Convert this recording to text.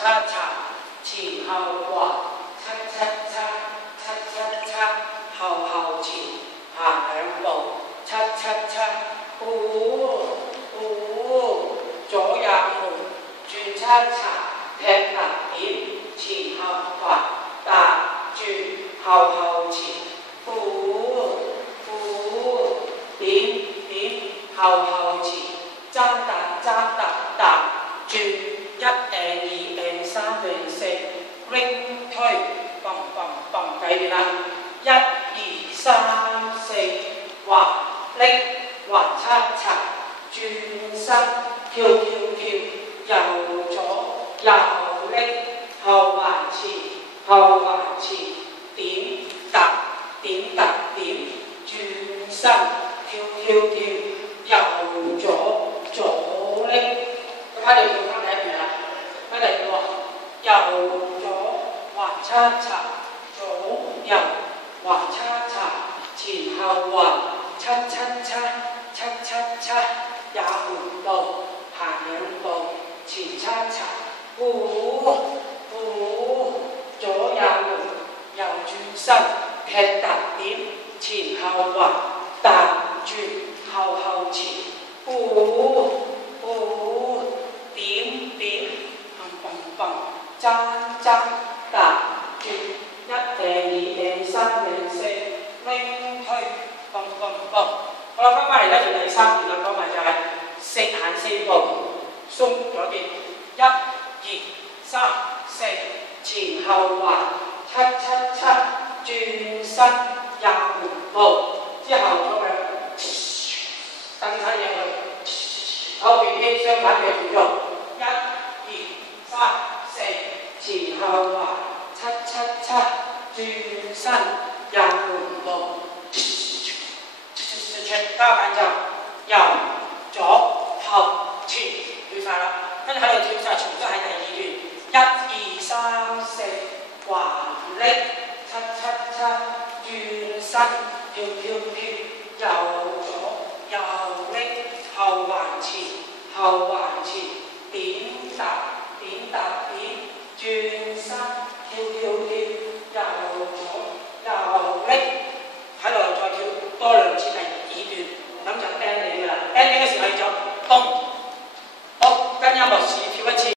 叉叉，前後橫，七七七，七七七，後後前，行兩步，七七七，左右門，轉七叉，劈突點，前後橫，踏轉，後後前，點，後後前，爭突，踏轉，一二三四，拎推，蹦，計完啦，一二三四，橫拎，橫叉叉，轉身，跳，右左，右拎，後橫前，點突點，轉身，跳，右左拎，咁喺度跳翻第一段啦，翻嚟嘅喎，右左橫叉叉，左右橫叉叉，前後橫，七七，也回到，行兩步，前叉叉，左右門，右轉身，劈突點，前後橫，踏轉，後後前，點，蹦，爭，踏轉，一二三四，拎推，蹦。好啦，翻嚟咧就第三段啦，講埋就係行四步，鬆咗啲，一二三四，前後橫，七，轉身，右回步，之後咗嘅蹬晒嘢去，後邊啲相反嘅動作，一二三四，前後橫，七，轉身，右回步。加緊就右左後前跳晒啦，跟住喺度跳晒，重新喺第二段，一二三四，橫拎，七，轉身，跳，右左右拎，後橫前，點突點，轉身，跳，右